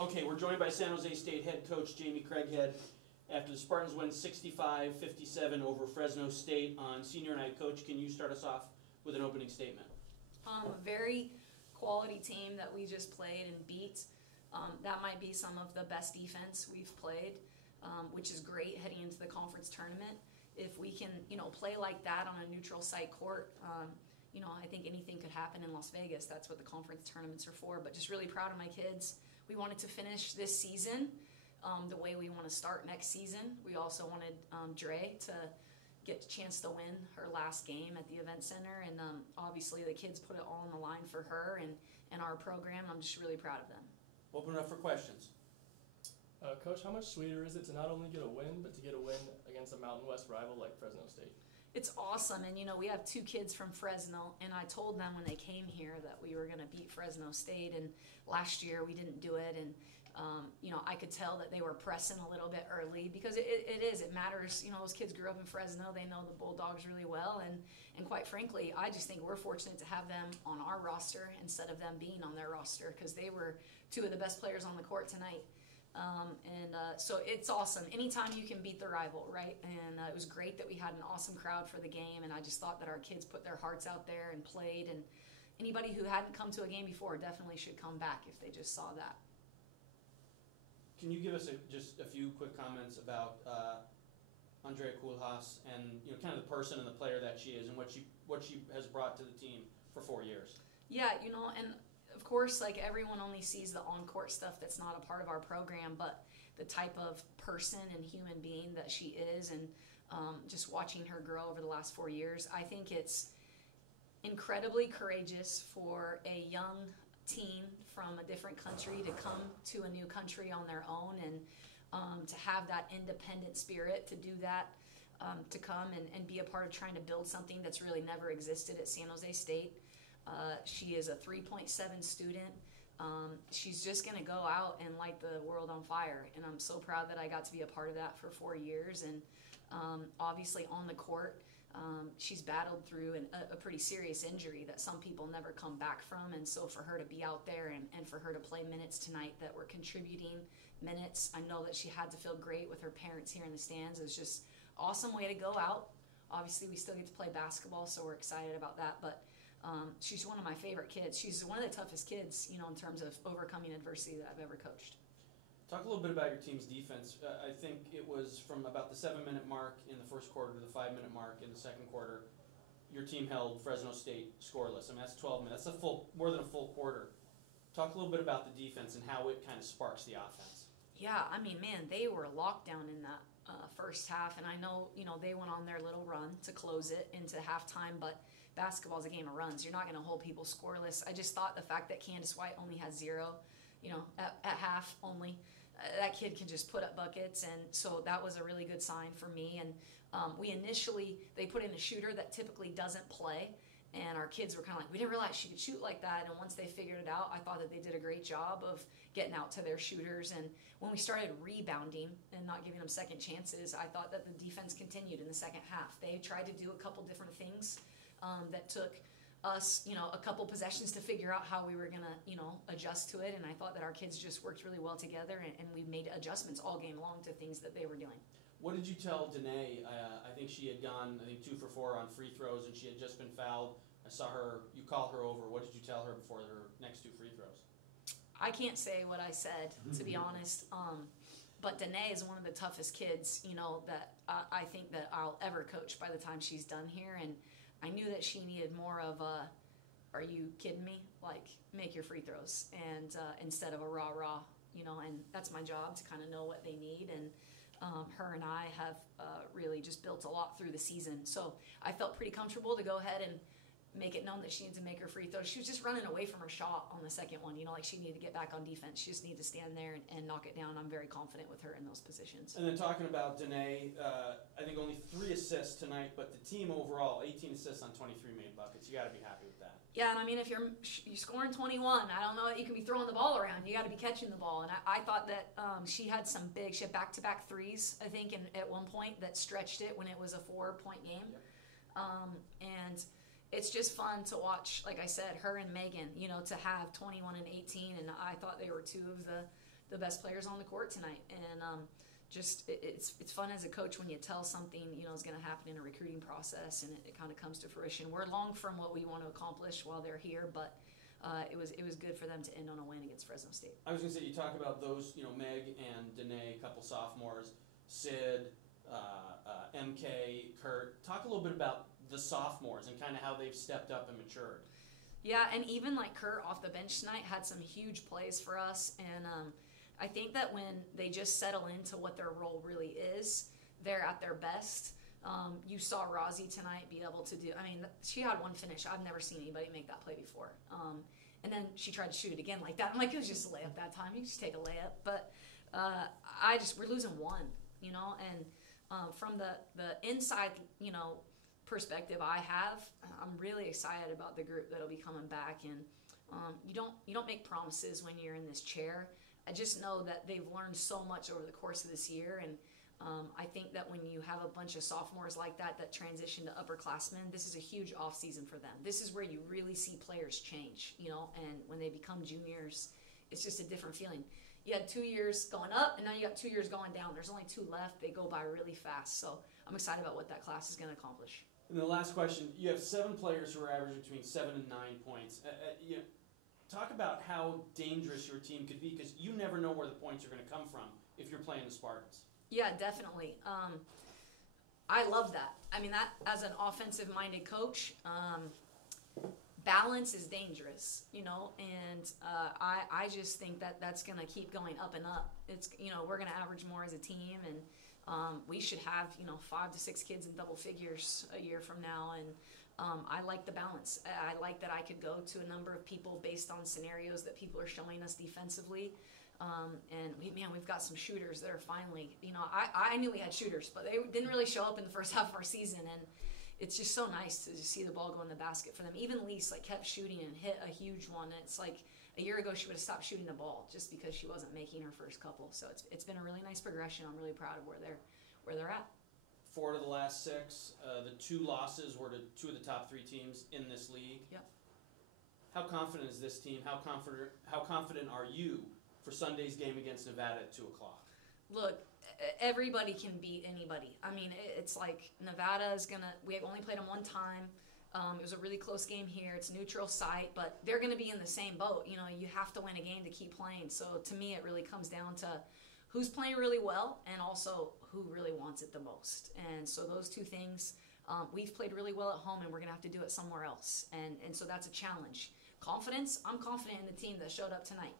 Okay, we're joined by San Jose State head coach Jamie Craighead after the Spartans win 65-57 over Fresno State on senior night. Coach, can you start us off with an opening statement? A very quality team that we just played and beat. That might be some of the best defense we've played, which is great heading into the conference tournament. If we can, play like that on a neutral site court, I think anything could happen in Las Vegas. That's what the conference tournaments are for. But just really proud of my kids. We wanted to finish this season the way we want to start next season. We also wanted Dre to get a chance to win her last game at the event center, and obviously the kids put it all on the line for her and our program. I'm just really proud of them. Open it up for questions. Coach, how much sweeter is it to not only get a win, but to get a win against a Mountain West rival like Fresno State? It's awesome, and we have two kids from Fresno, and I told them when they came here that we were going to beat Fresno State, and last year we didn't do it, and I could tell that they were pressing a little bit early because it matters. Those kids grew up in Fresno, they know the Bulldogs really well, and quite frankly, I just think we're fortunate to have them on our roster instead of them being on their roster because they were two of the best players on the court tonight. So it's awesome. Anytime you can beat the rival, right? And it was great that we had an awesome crowd for the game, and I just thought that our kids put their hearts out there and played, and anybody who hadn't come to a game before definitely should come back if they just saw that. Can you give us just a few quick comments about Andrea Koolhaas and kind of the person and the player that she is and what she has brought to the team for 4 years? Yeah, and of course, like everyone only sees the on-court stuff that's not a part of our program, but the type of person and human being that she is, and just watching her grow over the last 4 years, I think it's incredibly courageous for a young teen from a different country to come to a new country on their own and to have that independent spirit to do that, to come and be a part of trying to build something that's really never existed at San Jose State. She is a 3.7 student. She's just going to go out and light the world on fire, and I'm so proud that I got to be a part of that for 4 years. And obviously on the court, she's battled through a pretty serious injury that some people never come back from, and so for her to be out there and for her to play minutes tonight that were contributing minutes, I know that she had to feel great with her parents here in the stands. It was just awesome way to go out. Obviously we still get to play basketball, so we're excited about that, but she's one of my favorite kids. She's one of the toughest kids, in terms of overcoming adversity that I've ever coached. Talk a little bit about your team's defense. I think it was from about the 7-minute mark in the first quarter to the 5-minute mark in the second quarter. Your team held Fresno State scoreless. I mean, that's 12 minutes. That's more than a full quarter. Talk a little bit about the defense and how it kind of sparks the offense. Yeah, I mean, man, they were locked down in that first half, and I know, they went on their little run to close it into halftime, but basketball is a game of runs. You're not going to hold people scoreless. I just thought the fact that Candace White only has 0, at half only, that kid can just put up buckets, and so that was a really good sign for me. And they put in a shooter that typically doesn't play, and our kids were kind of like, we didn't realize she could shoot like that. And once they figured it out, I thought that they did a great job of getting out to their shooters. And when we started rebounding and not giving them second chances, I thought that the defense continued in the second half. They tried to do a couple different things that took us, a couple possessions to figure out how we were going to, adjust to it. And I thought that our kids just worked really well together, and we made adjustments all game long to things that they were doing. What did you tell Danae? I think she had gone, 2 for 4 on free throws, and she had just been fouled. I saw her, you called her over. What did you tell her before her next 2 free throws? I can't say what I said, to be honest. But Danae is one of the toughest kids, that I think that I'll ever coach by the time she's done here. And I knew that she needed more of a, are you kidding me? Like, make your free throws, and instead of a rah-rah, and that's my job to kind of know what they need. And her and I have really just built a lot through the season. So I felt pretty comfortable to go ahead and make it known that she needs to make her free throws. She was just running away from her shot on the second one. Like she needed to get back on defense. She just needed to stand there and knock it down. I'm very confident with her in those positions. And then talking about Danae, I think only 3 assists tonight, but the team overall, 18 assists on 23 made buckets. You got to be happy with that. Yeah, and I mean, if you're scoring 21, I don't know that you can be throwing the ball around. You got to be catching the ball. And I thought that she had back-to-back threes, I think, at one point that stretched it when it was a 4-point game. Yep. And it's just fun to watch, like I said, her and Megan, to have 21 and 18, and I thought they were 2 of the the best players on the court tonight. And it's fun as a coach when you tell something, is going to happen in a recruiting process, and it kind of comes to fruition. We're long from what we want to accomplish while they're here, but it was good for them to end on a win against Fresno State. I was going to say, you talk about those, Meg and Danae, a couple sophomores, Sid, MK, Kurt. Talk a little bit about the sophomores and kind of how they've stepped up and matured. Yeah, and even like Kurt off the bench tonight had some huge plays for us, and I think that when they just settle into what their role really is, they're at their best. You saw Rozzy tonight be able to do, she had one finish. I've never seen anybody make that play before. And then she tried to shoot it again like that. I'm like, it was just a layup that time. You just take a layup. But we're losing one, and from the inside, perspective I have, I'm really excited about the group that'll be coming back. And you don't make promises when you're in this chair. I just know that they've learned so much over the course of this year, and I think that when you have a bunch of sophomores like that transition to upperclassmen, this is a huge off season for them. This is where you really see players change, and when they become juniors, it's just a different feeling. You had 2 years going up, and now you got 2 years going down. There's only 2 left. They go by really fast, so I'm excited about what that class is going to accomplish. And the last question, you have 7 players who are averaging between 7 and 9 points. Talk about how dangerous your team could be, because you never know where the points are going to come from if you're playing the Spartans. Yeah, definitely. I love that. That as an offensive-minded coach, balance is dangerous, and I just think that that's going to keep going up and up. It's, we're going to average more as a team, and we should have, 5 to 6 kids in double figures a year from now, and I like the balance. I like that I could go to a number of people based on scenarios that people are showing us defensively. And we've got some shooters that are finally, I knew we had shooters, but they didn't really show up in the first half of our season. And it's just so nice to just see the ball go in the basket for them. Even Lise kept shooting and hit a huge one. It's like a year ago she would have stopped shooting the ball just because she wasn't making her first couple. So it's been a really nice progression. I'm really proud of where they're at. 4 of the last 6. The 2 losses were to 2 of the top 3 teams in this league. Yep. How confident is this team? How confident are you for Sunday's game against Nevada at 2 o'clock? Look, everybody can beat anybody. It's like Nevada's we only played them one time. It was a really close game here. It's a neutral site, but they're going to be in the same boat. You have to win a game to keep playing. So to me, it really comes down to who's playing really well and also who really wants it the most. And so those 2 things, we've played really well at home, and we're going to have to do it somewhere else. And so that's a challenge. Confidence, I'm confident in the team that showed up tonight.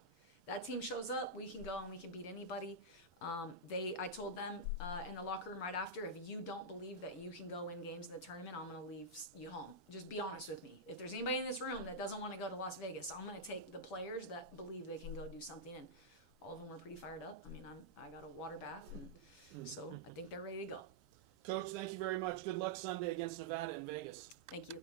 That team shows up, we can go and we can beat anybody. I told them in the locker room right after, if you don't believe that you can go win games in the tournament, I'm going to leave you home. Just be honest with me. If there's anybody in this room that doesn't want to go to Las Vegas, I'm going to take the players that believe they can go do something. And all of them were pretty fired up. I got a water bath, and so I think they're ready to go. Coach, thank you very much. Good luck Sunday against Nevada in Vegas. Thank you.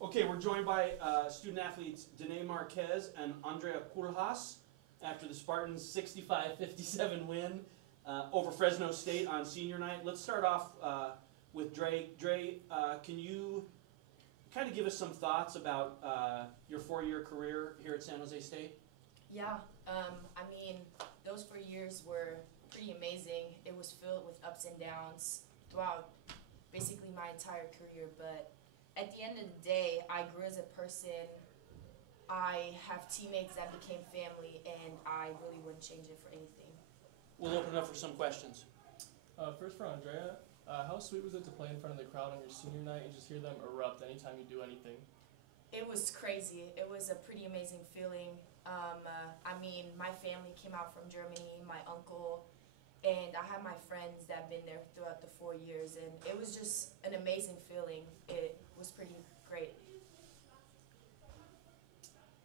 Okay, we're joined by student-athletes Danae Marquez and Andrea Puljas after the Spartans' 65-57 win over Fresno State on senior night. Let's start off with Dre. Dre, can you kind of give us some thoughts about your 4-year career here at San Jose State? Yeah, those 4 years were pretty amazing. It was filled with ups and downs throughout basically my entire career, but at the end of the day, I grew as a person. I have teammates that became family, and I really wouldn't change it for anything. We'll open it up for some questions. First for Andrea, how sweet was it to play in front of the crowd on your senior night and just hear them erupt anytime you do anything? It was crazy. It was a pretty amazing feeling. My family came out from Germany, my uncle, and I had my friends that have been there throughout the 4 years, and it was just an amazing feeling. It was pretty great.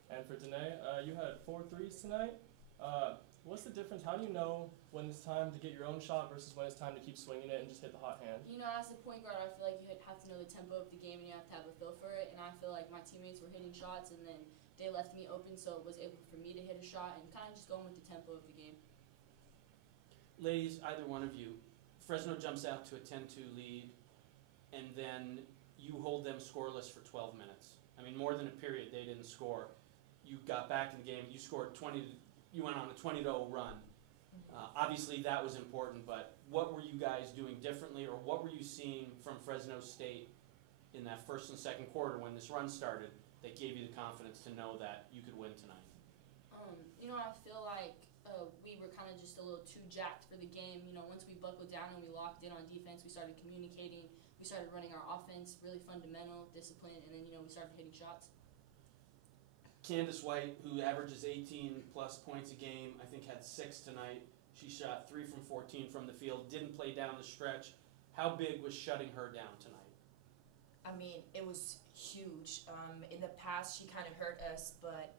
And for Danae, you had 4 threes tonight. What's the difference? How do you know when it's time to get your own shot versus when it's time to keep swinging it and just hit the hot hand? As a point guard, I feel like you have to know the tempo of the game and you have to have a feel for it. And I feel like my teammates were hitting shots and then they left me open, so it was able for me to hit a shot and kind of just going with the tempo of the game. Ladies, either one of you, Fresno jumps out to a 10-2 lead, and then you hold them scoreless for 12 minutes. More than a period they didn't score. You got back in the game. You scored 20 you went on a 20-0 run. Obviously that was important, but what were you guys doing differently, or what were you seeing from Fresno State in that first and second quarter when this run started that gave you the confidence to know that you could win tonight? I feel like we were kind of just a little too jacked for the game. Once we buckled down and we locked in on defense, we started communicating, we started running our offense, really fundamental, discipline, and then, we started hitting shots. Candace White, who averages 18 plus points a game, I think had 6 tonight. She shot 3 from 14 from the field, didn't play down the stretch. How big was shutting her down tonight? I mean, it was huge. In the past, she kind of hurt us, but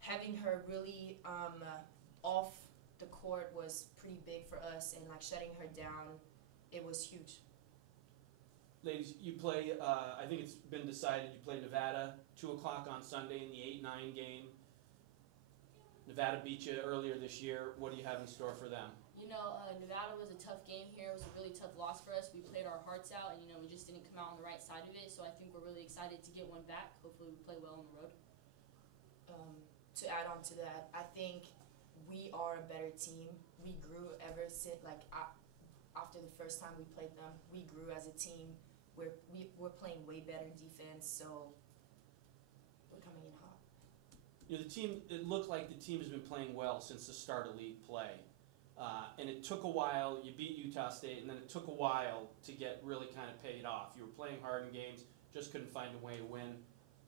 having her really off the court was pretty big for us, and like shutting her down, it was huge. Ladies, you play, I think it's been decided, you play Nevada, 2 o'clock on Sunday in the 8-9 game. Nevada beat you earlier this year. What do you have in store for them? Nevada was a tough game here. It was a really tough loss for us. We played our hearts out, and, we just didn't come out on the right side of it. So I think we're really excited to get one back. Hopefully we play well on the road. To add on to that, I think we are a better team. We grew ever since, after the first time we played them, we grew as a team. We're playing way better defense, so we're coming in hot. The team, it looked like the team has been playing well since the start of league play. And it took a while. You beat Utah State, and then it took a while to get really kind of paid off. You were playing hard in games, just couldn't find a way to win.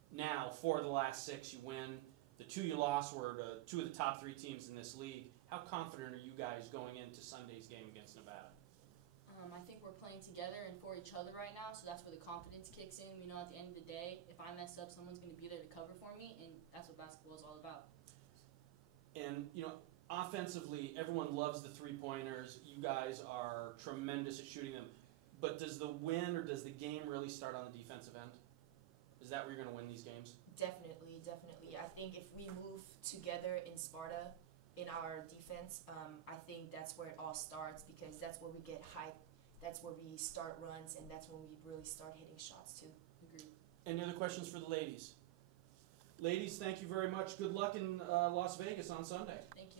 Now, 4 of the last 6 you win. The 2 you lost were to 2 of the top 3 teams in this league. How confident are you guys going into Sunday's game against Nevada? I think we're playing together and for each other right now, so that's where the confidence kicks in. At the end of the day, if I mess up, someone's going to be there to cover for me, and that's what basketball is all about. And, offensively, everyone loves the 3-pointers. You guys are tremendous at shooting them. But does the win or does the game really start on the defensive end? Is that where you're going to win these games? Definitely, definitely. I think if we move together in Sparta, in our defense, I think that's where it all starts, because that's where we get hype, that's where we start runs, and that's when we really start hitting shots too. Agreed. Any other questions for the ladies? Ladies, thank you very much. Good luck in Las Vegas on Sunday. Thank you.